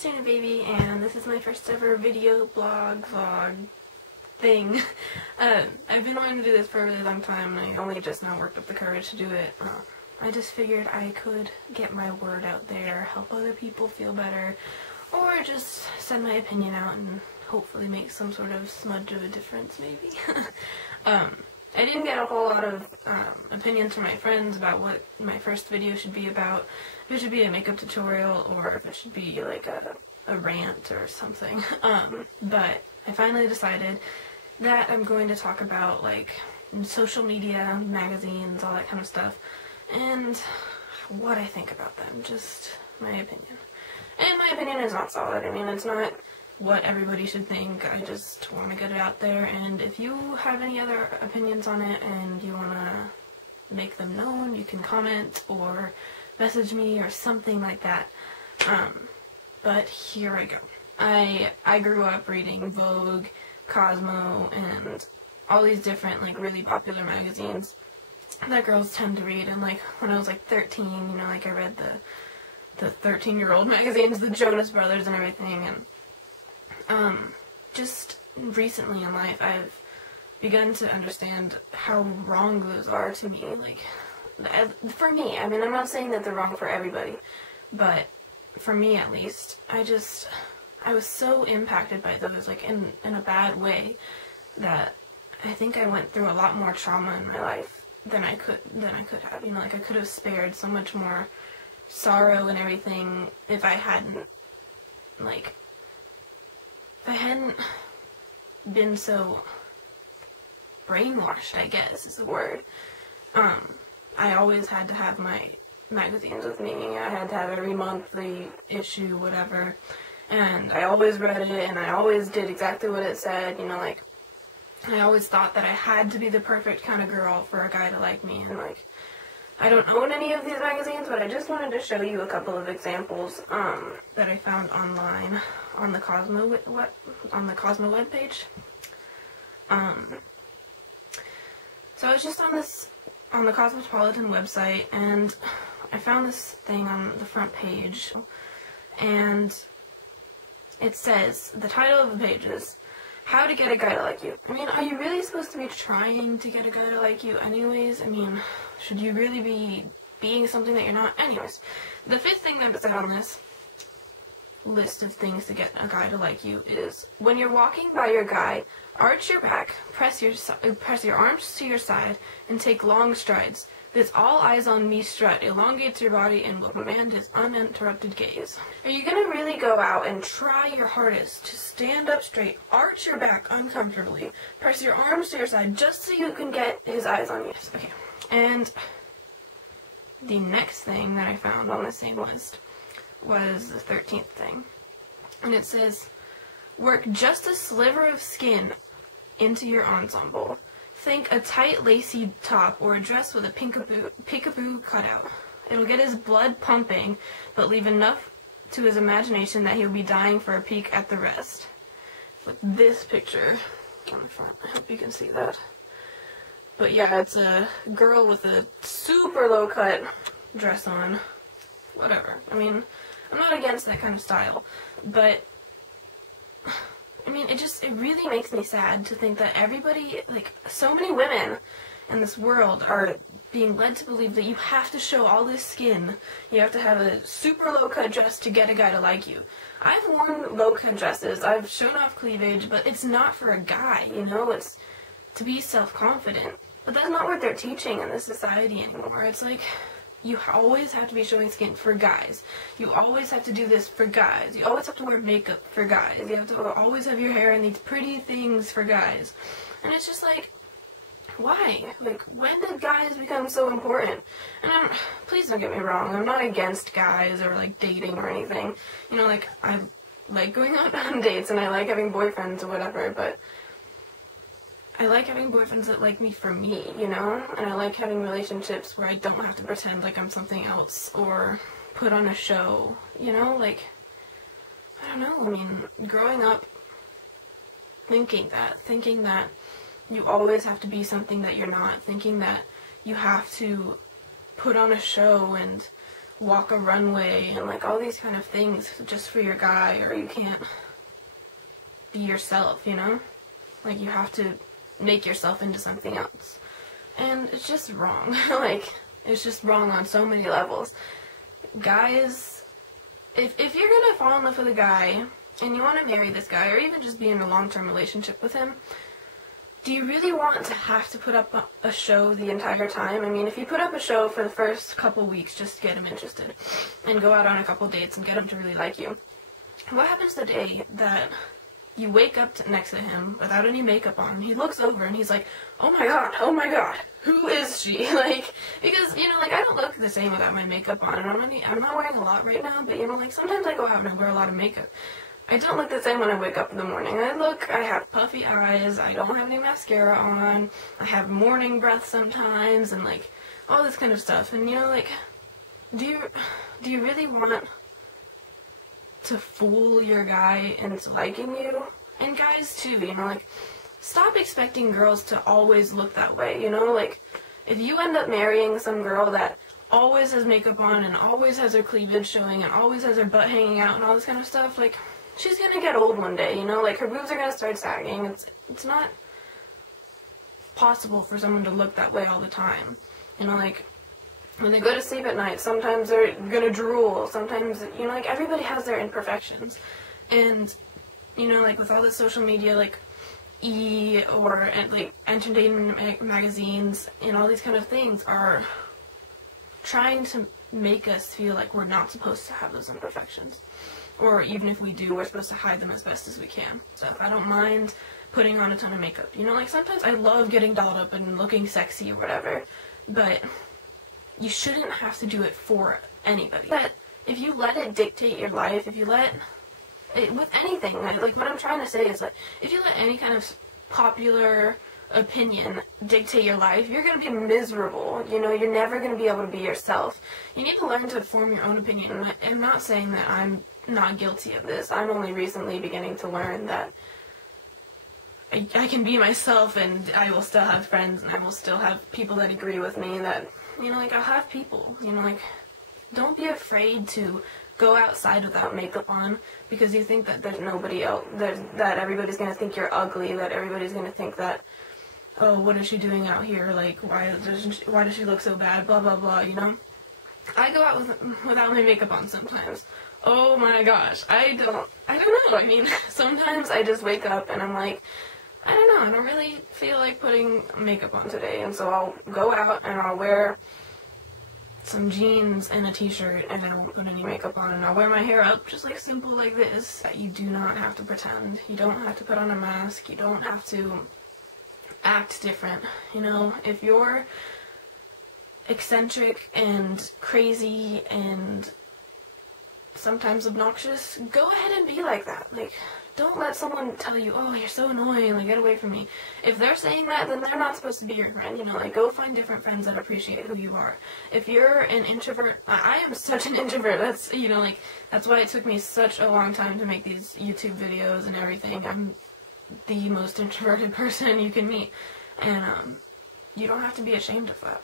MissTunaBabii, and this is my first ever video vlog thing. I've been wanting to do this for a really long time, and I only just now worked up the courage to do it. I just figured I could get my word out there, help other people feel better, or just send my opinion out and hopefully make some sort of smudge of a difference, maybe. I didn't get a whole lot of opinions from my friends about what my first video should be about. If it should be a makeup tutorial or if it should be like a rant or something. But I finally decided that I'm going to talk about like social media, magazines, all that kind of stuff, and what I think about them, just my opinion. And my opinion is not solid. I mean, it's not what everybody should think. I just want to get it out there, and if you have any other opinions on it and you want to make them known, you can comment or message me or something like that. But here I go. I grew up reading Vogue, Cosmo, and all these different like really popular magazines that girls tend to read, and like when I was like 13, you know, like I read the 13-year-old magazines, the Jonas Brothers and everything, and just recently in life, I've begun to understand how wrong those are to me. Like, for me, I mean, I'm not saying that they're wrong for everybody, but for me at least, I was so impacted by those, like, in a bad way, that I think I went through a lot more trauma in my life than I could have. You know, like, I could have spared so much more sorrow and everything if I hadn't, like, if I hadn't been so brainwashed, I guess is the word. I always had to have my magazines with me. I had to have every monthly issue, whatever, and I always read it, and I always did exactly what it said, you know, like, I always thought that I had to be the perfect kind of girl for a guy to like me, and like, I don't own any of these magazines, but I just wanted to show you a couple of examples that I found online on the Cosmo webpage. So I was just on the Cosmopolitan website, and I found this thing on the front page, and it says, the title of the page is, "How to Get a Guy to Like You." I mean, are you really supposed to be trying to get a guy to like you anyways? I mean, should you really be being something that you're not? Anyways, the fifth thing that said on this list of things to get a guy to like you is, when you're walking by your guy, arch your back, press your arms to your side, and take long strides. This all eyes on me strut elongates your body and will command his uninterrupted gaze. Are you gonna really go out and try your hardest to stand up straight, arch your back uncomfortably, press your arms to your side just so you can get his eyes on you? Okay. And the next thing that I found on the same list was the 13th thing. And it says, work just a sliver of skin into your ensemble. Think a tight lacy top or a dress with a peekaboo cutout. It'll get his blood pumping, but leave enough to his imagination that he'll be dying for a peek at the rest. With this picture on the front, I hope you can see that. But yeah, it's a girl with a super low cut dress on. Whatever. I mean, I'm not against that kind of style, but I mean, it really makes me sad to think that everybody, like, so many women in this world are being led to believe that you have to show all this skin. You have to have a super low-cut dress to get a guy to like you. I've worn low-cut dresses. I've shown off cleavage, but it's not for a guy, you know? It's to be self-confident. But that's not what they're teaching in this society anymore. It's like, you always have to be showing skin for guys. You always have to do this for guys. You always have to wear makeup for guys. You have to always have your hair in these pretty things for guys. And it's just like, why? Like, when did guys become so important? And please don't get me wrong, I'm not against guys or like dating or anything. You know, like, I like going out on dates and I like having boyfriends or whatever, but I like having boyfriends that like me for me, you know? And I like having relationships where I don't have to pretend like I'm something else or put on a show, you know? Like, I don't know, I mean, growing up thinking that you always have to be something that you're not, thinking that you have to put on a show and walk a runway and like all these kind of things just for your guy, or you can't be yourself, you know? Like, you have to make yourself into something else. And it's just wrong. Like, it's just wrong on so many levels. Guys, if you're gonna fall in love with a guy and you want to marry this guy, or even just be in a long-term relationship with him, do you really want to have to put up a show the entire time? I mean, if you put up a show for the first couple weeks just to get him interested, and go out on a couple dates and get him to really like you, what happens the day that you wake up next to him without any makeup on? He looks over and he's like, oh my god, who is she? Like, because, you know, like, I don't look the same without my makeup on, and I'm not wearing a lot right now, but, you know, like, sometimes I go out and I wear a lot of makeup. I don't look the same when I wake up in the morning. I have puffy eyes, I don't have any mascara on, I have morning breath sometimes, and, like, all this kind of stuff. And, you know, like, do you really want to fool your guy into liking you? And guys, too, you know, like, stop expecting girls to always look that way, you know? Like, if you end up marrying some girl that always has makeup on, and always has her cleavage showing, and always has her butt hanging out, and all this kind of stuff, like, she's gonna get old one day, you know? Like, her boobs are gonna start sagging. It's not possible for someone to look that way all the time. You know, like, when they go to sleep at night, sometimes they're gonna drool, sometimes, you know, like, everybody has their imperfections. And, you know, like, with all this social media, like, like, entertainment magazines and all these kind of things are trying to make us feel like we're not supposed to have those imperfections. Or even if we do, we're supposed to hide them as best as we can. So I don't mind putting on a ton of makeup. You know, like, sometimes I love getting dolled up and looking sexy or whatever, but you shouldn't have to do it for anybody. But if you let it dictate your life, if you let it, with anything, like, what I'm trying to say is, like, if you let any kind of popular opinion dictate your life, you're going to be miserable. You know, you're never going to be able to be yourself. You need to learn to form your own opinion. I'm not saying that I'm not guilty of this. I'm only recently beginning to learn that I can be myself, and I will still have friends, and I will still have people that agree with me, that, you know, like, I'll have people, you know, like, don't be afraid to go outside without makeup on because you think that there's nobody else, that everybody's going to think you're ugly, that everybody's going to think that, oh, what is she doing out here, like, why does she look so bad, blah, blah, blah, you know? I go out without my makeup on sometimes. Oh my gosh, I don't know, I mean, sometimes I just wake up and I'm like, I don't know, I don't really feel like putting makeup on today, and so I'll go out and I'll wear some jeans and a t-shirt, and I won't put any makeup on, and I'll wear my hair up just like simple like this. You do not have to pretend, you don't have to put on a mask, you don't have to act different, you know? If you're eccentric and crazy and sometimes obnoxious, go ahead and be like that. Like, don't let someone tell you, oh, you're so annoying, like, get away from me. If they're saying that, then they're not supposed to be your friend, you know, like, go find different friends that appreciate who you are. If you're an introvert, I am such an introvert, that's, you know, like, that's why it took me such a long time to make these YouTube videos and everything. I'm the most introverted person you can meet, and, you don't have to be ashamed of that.